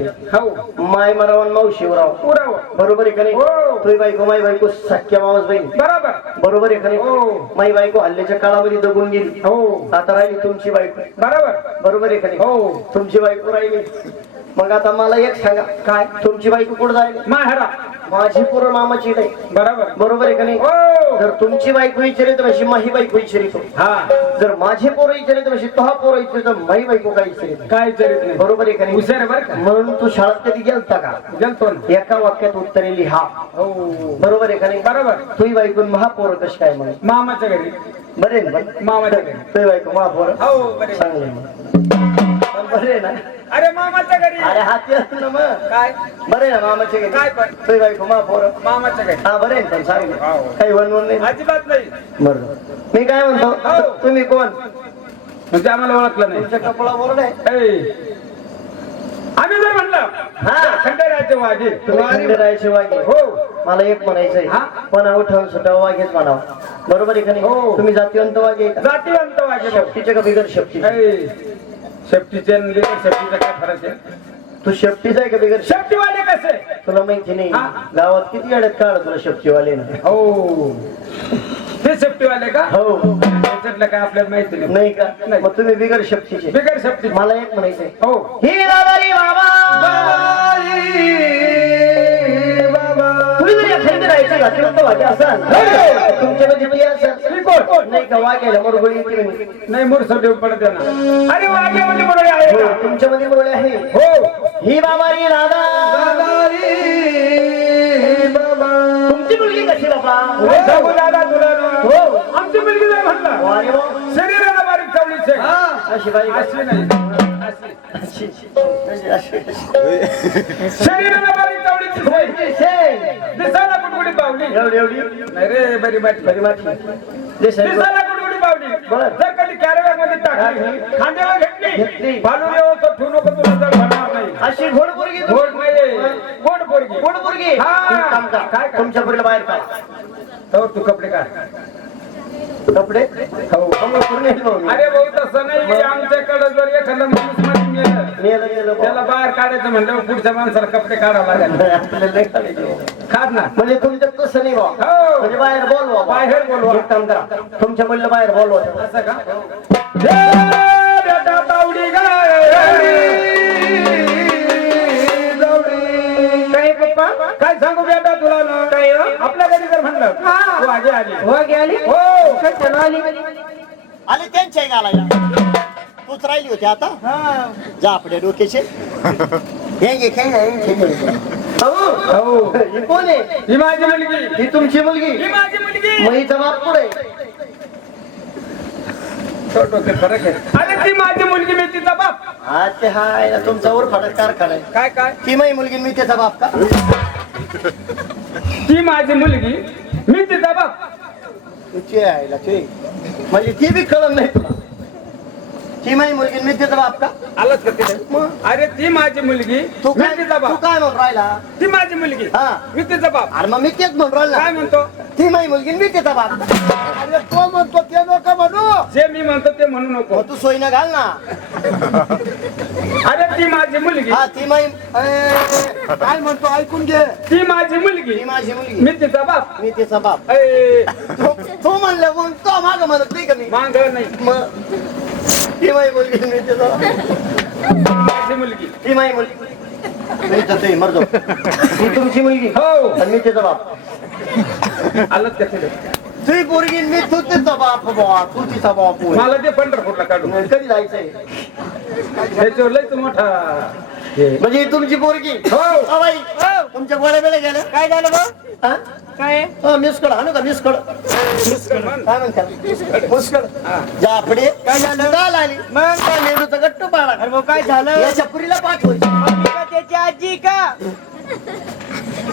हो. माय मरावन मावशीवराव पुराव. बरोबर आहे का नाही? हो. तुझी बायको माई बायको सख्या मावस बहीण. बरोबर. बरोबर आहे का नाही? हो. माई बायको हल्ल्याच्या काळामध्ये दबून गेली. हो. आता राहिली तुमची बायको. बरोबर. बरोबर आहे का नाही? हो. तुमची बायको राहिली. मग आता मला एक सांगा काय? तुमची बायको कुठं जायला? माहरा. माझी पोरं मामाची नाही बरोबर. बरोबर आहे का नाही? हो. जर तुमची बायको विचारित अशी माही बायको विचारितो हा. जर माझे पोरं विचारित अशी तो हा पोरं विचारित माही बायको काय विचारित काय चरित नाही बरोबर आहे का नाही? हुशार आहे बरं का. म्हणून तू शाळेत कधी गेलता का? गेलतो ना. एका वाक्यात उत्तरे लिहा. हो. बरोबर आहे का नाही? बरोबर. तुही बायकून महापोर कशी काय म्हणे मामाच्या घरी. बरे? मामाच्या घरी. तुही बायको महापोर हो बरे. चांगले बरे ना? अरे मामाच्या घरी अरे हाती असतो ना मग. काय? बरे ना मामाचे घरी? काय पण? तुही बायको महापोर मामाच्या घरी. हा बरे ना पण सांगितलं हो. काही वनवन नाही अजिबात नाही. बरोबर मी काय म्हणतो? हो. तुम्ही कोण? म्हणजे आम्हाला ओळखलं नाही. तुमच्या कपडावर आहे ए, आम्ही जर म्हणलं हा. खंडेरायचे तुम्ही खंडेरायाचे वागे हो. मला एक म्हणायचंय? पण उठवून सुद्धा वाघेच म्हणावं. बरोबर आहे का नाही? हो. तुम्ही जातीवंत वागे का? जातीवंत भाऊ. शेपटीचे का बिगर शेपटी ए, शेफ्टीचे शेफ्टीचा काय फरक आहे? तू शेपटीचा आहे का बिगर? शेफ्टीवाले कसे? तुला माहिती नाही. हा. गावात किती गाड्यात काढ तुला शेपटीवाले ना? हो. ते सेफ्टीवाले का? हो. त्याच्यातलं काय आपल्याला माहिती नाही. नाही का? नाही. मग तुम्ही बिगर शेपटीचे. बिगर सेफ्टी मला एक म्हणायचंय. हो. ही दादारी बाबा! तुम्ही जर एखादी राहायचे जातीवंत वागे असाल तुमच्या मध्ये बिया नाही का येते म्हणे. नाही पडत अरे आहे. हो, का? तुमच्या मध्ये मुरळे आहे. हो. ही बाबारी दादा तुमची मुलगी कशी बाबा? नाही सांगू दादा तुला ना. हो. आमची मुलगी जर म्हणला वारे वा. शरीराला बारीक आहे अशी बाई अशी नाही अशी. अशी अशी अशी. अशी. शरीराला बारीक चवळीच आहे शे. दिसायला कुटकुटी पावली. एवढी एवढी. नाही रे बरी माठी बरी साहेब दिसायला कुटकुटी पावली बरं. जर कधी कॅरेबॅगमध्ये टाकली खांद्यावर घेतली. घेतली भालून येऊ तर ठेवू नको तुला जर म्हणणार नाही अशी घोड पोरगी तू. गोड नाही गोड पोरगी घोड पोरगी हा. काम. काय? तुमच्या पोरीला बाहेर तर तू कपडे काढ कपडे हो पूर्ण. अरे भाऊ तसं नाही आमच्याकडे जर एखादा माणूस नेलं गेलं. त्याला बाहेर काढायचं म्हणलं पुढच्या माणसाला कपडे काढावं लागेल. आपल्याला नाही काढायचे. काढ ना. म्हणजे तुमच्या तसं नाही भाऊ हो. म्हणजे बाहेर बोलवा बाहेर बोलवा. एक काम करा. तुमच्या मुलीला बाहेर बोलवा. असं का? हे बेटा तावडी गाय काय पप्पा? काय सांगू बेटा तुला ना? काय आपल्या घरी जर म्हणलं. तू आगे आली. हो गेली हो. आले? त्यांच्या घालायला तूच राहिली होती आता? जा आपल्या डोक्याचे हे घे, खेळ, घे. भाऊ, कोण आहे? माझी मुलगी. ही तुमची मुलगी. ही माझी मुलगी. बाप पुढे तो डोक्यात फरक आहे. अरे ती माझी मुलगी मी तिचा बाप. हा ते हाय ना तुमचा वर फटक कारखाना आहे. काय काय? ती माई मुलगी मी त्याचा बाप का? ती माझी मुलगी मी तिचा बाप. तुझी आहे ना म्हणजे ती बी कळत नाही तुला. ती माई मुलगी मी त्याचा बाप का? आलाच का तिथे? मग? अरे ती माझी मुलगी तू मी काय तिचा तू बाप काय म्हणून राहिला? ती माझी मुलगी. हा. मी तिचा बाप. अरे मग मी तेच म्हणून काय राहिला म्हणतो? ती माई मुलगी मी त्याचा बाप. अरे तो म्हणतो ते नको म्हणू. जे मी म्हणतो ते म्हणू नको. मग तू सोयीनं घाल ना. अरे ती माझी मुलगी. हा ती माई ए, काय म्हणतो ऐकून घे. ती माझी मुलगी. ती माझी मुलगी. मी तिचा बाप. मी त्याचा बाप. ए, तो- तो म्हणलं मग तो माग म्हणत नाही का मी? मांग नाही. मग मुलगी मी त्याचा बाप. माझी मुलगी. मुलगी. मी मरतो. ती तुमची मुलगी. हो. आणि मी त्याचा बाप. का तिथे? तुझी पोरगी मी तू तिचा बाप बाबा तू तिचा बाप. मला ते पंढरपूरला काढून. कधी जायचंय? त्याच्यावर लयच मोठा हे. म्हणजे ही तुमची पोरगी? हो. बाई तुमच्या गोळ्या वेळे गेल्या? काय झालं मग? काय? मिसकड का मिसकड काय म्हणतात मुस्कड जापडे काय झालं? आली मग? काय नेहरूचा गट्टू पाळा अरे काय झालं? या छपरीला पाठवायची त्याची आजी का?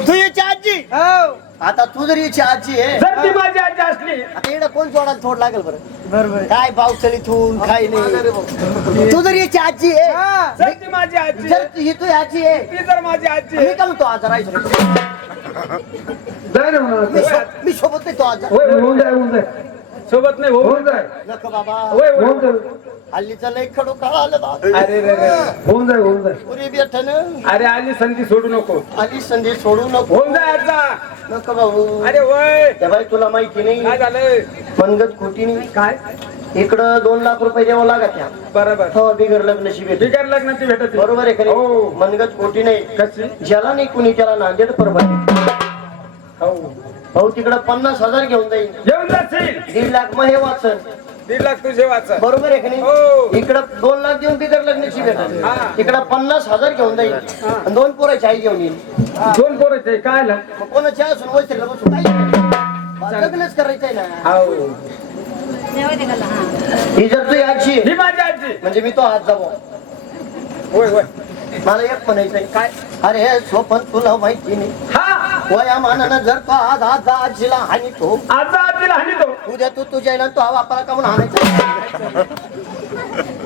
तू याची आजी? हो. आता तू जर याची आजी आहे जर ती माझी आजी असली. आता इकडे कोण जोडायला थोड लागेल बरं? बरोबर. काय पावसाळीतून काय नाही. तू जर याची आजी आहे हा. जर ती माझी आजी जर तू- ही तू याची आहे. ती जर माझी आजी मी का म्हणतो आज राहायचं? मी सोबत नाही तो आज. होय होऊन जाय होऊन जाय. सोबत नाही होऊन होऊन जाय. नको बाबा. होय होय. होऊन जाय. हल्लीचं लई खडू काळ आलं बा. अरे रे रे होऊन जाय होऊन जाय. पुरी बेठन अरे आली संधी सोडू नको. आली संधी सोडू नको. होऊन जाय आजचा नको भाऊ अरे होय. त्या बाई तुला माहिती काय नाही. झालं मनगत खोटी नाही काय? इकडं दोन लाख रुपये द्यावं लागत त्या बरोबर. हो बिगर लग्नशी भेट बिगर लग्नाची भेटत बरोबर आहे खरी हो. मनगत खोटी नाही. कशी? ज्याला नाही कुणी त्याला नांदेड परभणी हो. भाऊ तिकडं पन्नास हजार घेऊन जाईल जाशील. दीड लाख मग हे वाचन. दीड लाख तुझे वाचा बरोबर आहे का हो. नाही इकडं दोन लाख देऊन बिगर लग्नाची हा. भेट तिकडं पन्नास हजार घेऊन जाईल आणि दोन पोराची आई घेऊन येईल दोन पोरच आहे काय आलं? मग कोणाच्या असून वैशिला बसून? लग्नच करायचंय ना. हो. ही. जर तू आजी आहे, ही माझी आजी. म्हणजे मी तो हात जाबो होय होय. मला एक म्हणायचंय काय? अरे हे स्वप्न तुला माहिती नाही. हा. वया मानानं जर तो आज आज आजीला हानी तो आजा आजीला हानी तो उद्या तू तुझ्या तो बापाला का म्हणून हाणायचा?